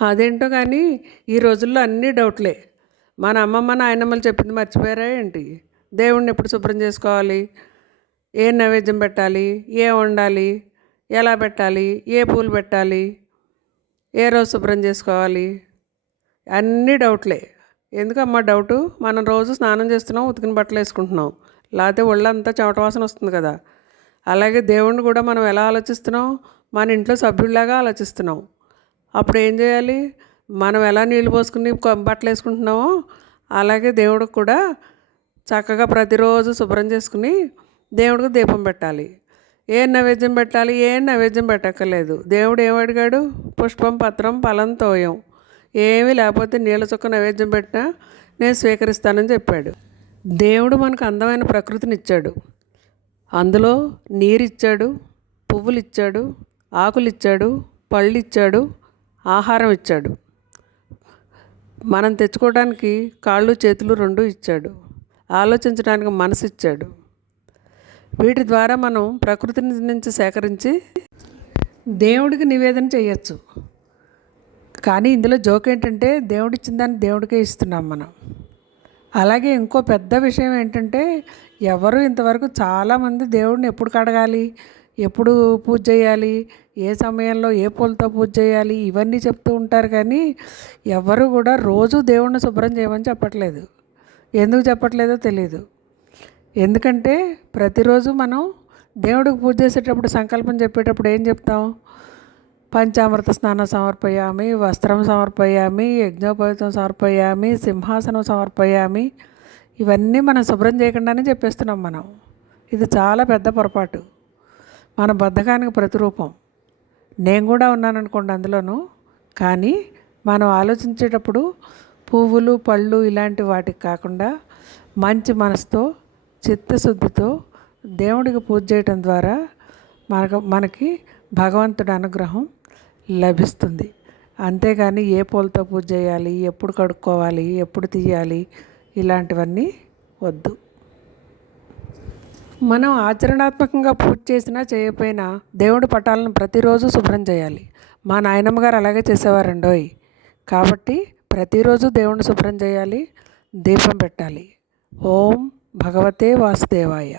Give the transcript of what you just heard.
అదేంటో కానీ ఈ రోజుల్లో అన్నీ డౌట్లే. మన అమ్మమ్మ నాయనమ్మలు చెప్పింది మర్చిపోయారా ఏంటి? దేవుణ్ణి ఎప్పుడు శుభ్రం చేసుకోవాలి, ఏ నైవేద్యం పెట్టాలి, ఏ వండాలి, ఎలా పెట్టాలి, ఏ పూలు పెట్టాలి, ఏ రోజు శుభ్రం చేసుకోవాలి, అన్నీ డౌట్లే. ఎందుకమ్మా డౌటు? మనం రోజు స్నానం చేస్తున్నాం, ఉతికిన బట్టలు వేసుకుంటున్నాం, లేకపోతే ఒళ్ళంతా చెమట వాసన వస్తుంది కదా. అలాగే దేవుణ్ణి కూడా మనం ఎలా ఆలోచిస్తున్నాం? మన ఇంట్లో సభ్యుడిలాగా ఆలోచిస్తున్నాం. అప్పుడు ఏం చేయాలి? మనం ఎలా నీళ్ళు పోసుకుని బట్టలు వేసుకుంటున్నామో అలాగే దేవుడికి కూడా చక్కగా ప్రతిరోజు శుభ్రం చేసుకుని దేవుడికి దీపం పెట్టాలి. ఏ నైవేద్యం పెట్టాలి? ఏం నైవేద్యం పెట్టక్కర్లేదు. దేవుడు ఏం అడిగాడు? పుష్పం, పత్రం, ఫలం, తోయం. ఏమీ లేకపోతే నీళ్ళ చుక్క నైవేద్యం పెట్టినా నేను స్వీకరిస్తానని చెప్పాడు. దేవుడు మనకు అందమైన ప్రకృతిని ఇచ్చాడు. అందులో నీరిచ్చాడు, పువ్వులు ఇచ్చాడు, ఆకులు ఇచ్చాడు, పళ్ళు ఇచ్చాడు, ఆహారం ఇచ్చాడు. మనం తెచ్చుకోవడానికి కాళ్ళు చేతులు రెండు ఇచ్చాడు. ఆలోచించడానికి మనసు ఇచ్చాడు. వీటి ద్వారా మనం ప్రకృతి నుంచి సేకరించి దేవుడికి నివేదన చేయొచ్చు. కానీ ఇందులో జోక్ ఏంటంటే దేవుడిచ్చిన దాన్ని దేవుడికే ఇస్తున్నాం మనం. అలాగే ఇంకో పెద్ద విషయం ఏంటంటే ఎవరు ఇంతవరకు చాలామంది దేవుడిని ఎప్పుడు కడగాలి, ఎప్పుడు పూజ చేయాలి, ఏ సమయంలో ఏ పూలతో పూజ చేయాలి ఇవన్నీ చెప్తూ ఉంటారు. కానీ ఎవరు కూడా రోజు దేవుడిని శుభ్రం చేయమని చెప్పట్లేదు. ఎందుకు చెప్పట్లేదో తెలియదు. ఎందుకంటే ప్రతిరోజు మనం దేవుడికి పూజ చేసేటప్పుడు సంకల్పం చెప్పేటప్పుడు ఏం చెప్తాం? పంచామృత స్నానం సమర్పయామి, వస్త్రం సమర్పయామి, యజ్ఞోపవీతం సమర్పయామి, సింహాసనం సమర్పయామి. ఇవన్నీ మనం శుభ్రం చేయకుండానే చెప్పేస్తున్నాం మనం. ఇది చాలా పెద్ద పొరపాటు. మన బద్ధకానికి ప్రతిరూపం. నేను కూడా ఉన్నాను అనుకోండి అందులోనూ. కానీ మనం ఆలోచించేటప్పుడు పువ్వులు, పళ్ళు ఇలాంటి వాటికి కాకుండా మంచి మనసుతో, చిత్తశుద్ధితో దేవుడికి పూజ చేయటం ద్వారా మనకి భగవంతుడి అనుగ్రహం లభిస్తుంది. అంతేగాని ఏ పూలతో పూజ చేయాలి, ఎప్పుడు కడుక్కోవాలి, ఎప్పుడు తీయాలి ఇలాంటివన్నీ వద్దు. మనం ఆచరణాత్మకంగా పూజ చేసినా చేయకపోయినా దేవుడి పటాలను ప్రతిరోజు శుభ్రం చేయాలి. మా నాయనమ్మ గారు అలాగే చేసేవారండోయ్. కాబట్టి ప్రతిరోజు దేవుడిని శుభ్రం చేయాలి, దీపం పెట్టాలి. ఓం భగవతే వాసుదేవాయ.